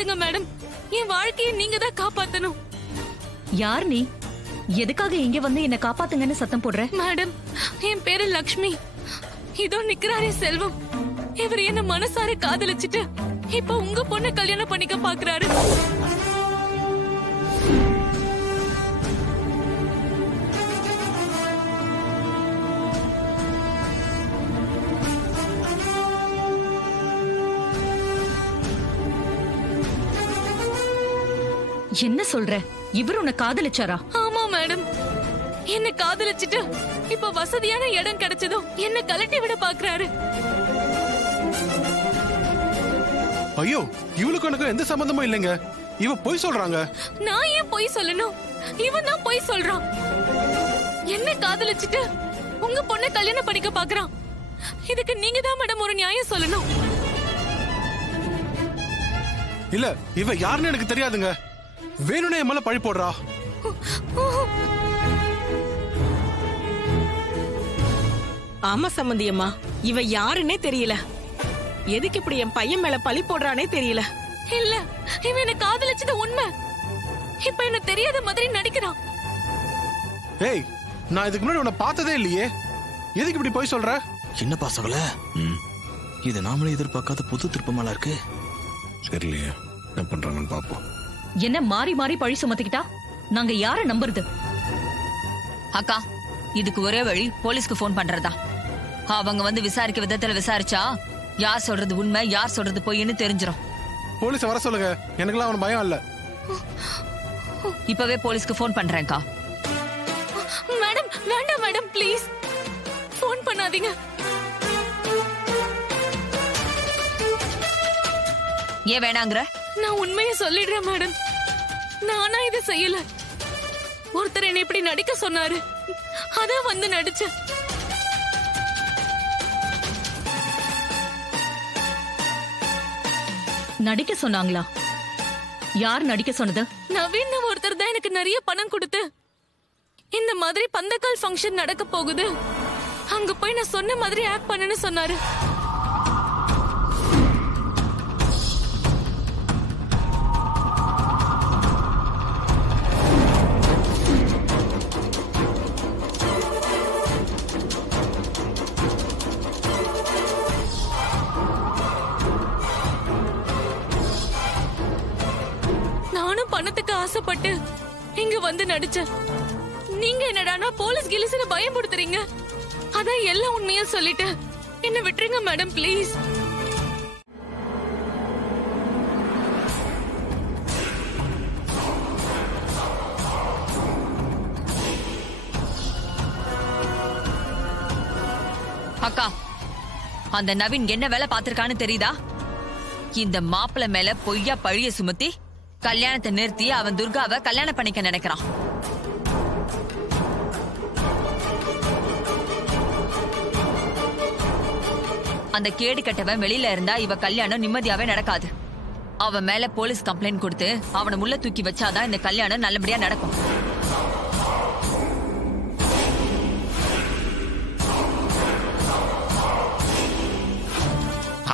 காப்பாத்துங்க மேடம். என் வாழ்க்கையை நீங்க தான் காப்பாத்தணும். யார் நீ? எதுக்காக இங்க வந்து என்ன காப்பாத்துங்கன்னு சத்தம் போடுற? மேடம், என் பேரு லக்ஷ்மி. இதோ நிக்கிறாரே செல்வம். இவர் என்ன மனசார காதலிச்சிட்டு இப்ப உங்க பொண்ணை கல்யாணம் பண்ணிக்க பாக்குறாரு. என்ன சொல்ற? இவர் உன்னை காதலிச்சாரா? ஆமா மேடம், என்ன காதலிச்சிட்டு இப்ப வசதியான இடம் கிடைச்சதும் என்ன கலட்டி விட பாக்குறாரு. ஐயோ, இவளுக்கு எனக்கு எந்த சம்பந்தமும் இல்லைங்க. இவ பொய் சொல்றாங்க. நான் ஏன் பொய் சொல்லணும்? இவன் தான் பொய் சொல்றான். என்ன காதலிச்சிட்டு உங்க பொண்ணை கல்யாணம் பண்ணிக்க பாக்குறான். இதுக்கு நீங்க தான் மேடம் ஒரு நியாயம் சொல்லணும். இல்ல, இவ யாருன்னு எனக்கு தெரியாதுங்க. வேணும்னே என் மேல பழி போடுறா. ஆமா சம்பந்தியம்மா, இவ யாருன்னே தெரியல. எதுக்கு இப்படி என் பையன் மேல பழி போடுறானே தெரியல. இல்ல, இவன் என்ன காதலிச்சது உண்மை. இப்ப என்ன தெரியாத மாதிரி நடிக்கிறான். ஏய், நான் இதுக்கு முன்னாடி உன்னை பார்த்ததே இல்லையே. எதுக்கு இப்படி போய் சொல்ற? என்ன பாசவல? இது நாமளே எதிர்பார்க்காத புது திருப்பமால இருக்கு. தெரியலையே, என்ன பண்றாங்கன்னு பாப்போம். என்ன மாறி மாறி பழி சுமத்திக்கிட்டா நாங்க யார நம்புறது? அக்கா, இதுக்கு ஒரே வழி போலீஸ்க்கு போன் பண்றதா. அவங்க வந்து விசாரிக்க விதத்துல விசாரிச்சா யார் சொல்றது உண்மை யார் சொல்றது பொய்ன்னு தெரிஞ்சிடும். போலீஸ் வர சொல்லுங்க, எனக்குலாம் அவன் பயம் இல்ல. இப்பவே போலீஸ்க்கு போன் பண்றேன்க்கா. மேடம், வேண்டாம் மேடம், ப்ளீஸ் போன் பண்ணாதீங்க. ஏன் வேணாங்கற? நான் உண்மையை சொல்லிடுறேன் மேடம். நானா இதை செய்யல. ஒருத்தர் என்ன இப்படி நடிக்க சொன்னாரு, அதான் வந்து நடிச்சேன். நடிக்க சொன்னாங்களா? யார் நடிக்க சொன்னது? நவீன் ஒருத்தர் தான் எனக்கு நிறைய பணம் கொடுத்து இந்த மாதிரி பந்தக்கால் ஃபங்க்ஷன் நடக்க போகுது, அங்க போய் நான் சொன்ன மாதிரி ஆக்ட் பண்ணுன்னு சொன்னாரு. பணத்துக்கு ஆசைப்பட்டு இங்க வந்து நடிச்சேன். நீங்க என்னடானா போலீஸ் கிலிஸ்னு பயமுறுத்துறீங்க. அதான் எல்லாம் உண்மையா சொல்லிட்டு என்ன விட்டுருங்க மேடம், ப்ளீஸ். அக்கா, அந்த நவீன் என்ன வேலை பாத்திருக்கான்னு தெரியுதா? இந்த மாப்பிள்ள மேல பொய்யா பழிய சுமத்தி கல்யாணத்தை நிறுத்தி அவன் துர்காவை கல்யாணம் பண்ணிக்க நினைக்கிறான். அந்த கேடு கட்டவன் வெளியில இருந்தா இவ கல்யாணம் நிம்மதியாவே நடக்காது. அவன் மேல போலீஸ் கம்ப்ளைண்ட் கொடுத்து அவனை முள்ள தூக்கி வச்சாதான் இந்த கல்யாணம் நல்லபடியா நடக்கும்.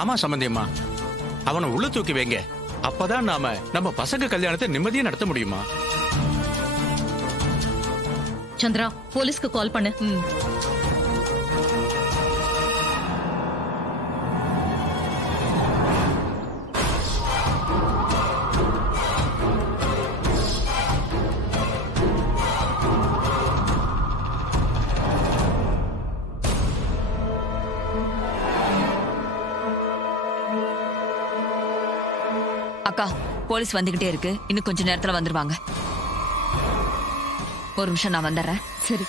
ஆமா சம்பந்தியம்மா, அவனை உள்ள தூக்கி வைங்க. அப்பதான் நம்ம பசங்க கல்யாணத்தை நிம்மதியா நடத்த முடியுமா? சந்திரா, போலீஸ்க்கு கால் பண்ணு. அக்கா, போலீஸ் வந்துகிட்டே இருக்கு. இன்னும் கொஞ்ச நேரத்துல வந்துருவாங்க. ஒரு நிமிஷம், நான் வந்துடுறேன். சரி.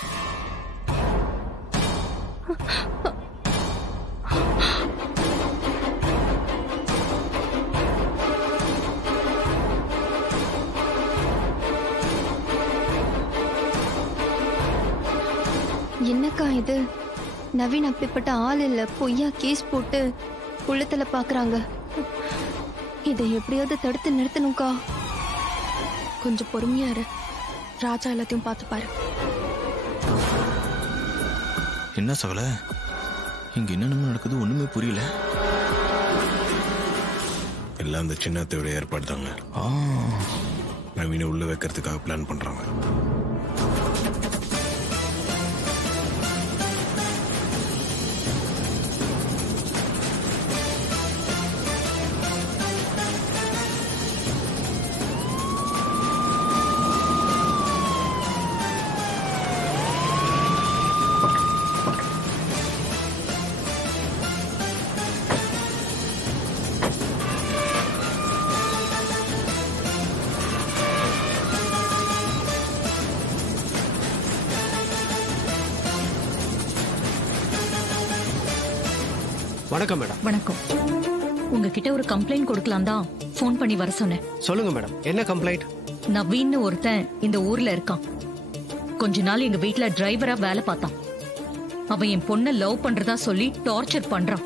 என்னக்கா இது? நவீன் அப்படிப்பட்ட ஆள் இல்ல. பொய்யா கேஸ் போட்டு உள்ளத்துல பாக்குறாங்க. இதை எப்படியாவது தடுத்து நிறுத்தணும்க்கா. கொஞ்சம் பொறுமையா இரு. ராஜா எல்லாத்தையும் பார்த்து பாரு. என்ன சகல, இங்க என்னென்ன நடக்குது ஒண்ணுமே புரியல. எல்லாம் அந்த சின்னத்தோட ஏற்பாடு தாங்க. நவீனை உள்ள வைக்கிறதுக்காக பிளான் பண்றாங்க. வணக்கம் மேடம். வணக்கம். உங்ககிட்ட ஒரு கம்ப்ளைண்ட் கொடுக்கலாம் தான் போன் பண்ணி வர சொன்னேன். சொல்லுங்க மேடம், என்ன கம்ப்ளைண்ட்? நவீன்னு ஒருத்தன் இந்த ஊர்ல இருக்கான். கொஞ்ச நாள் எங்க வீட்ல டிரைவரா வேலை பார்த்தான். அவன் என் பொண்ணை லவ் பண்றதா சொல்லி டார்ச்சர் பண்றான்.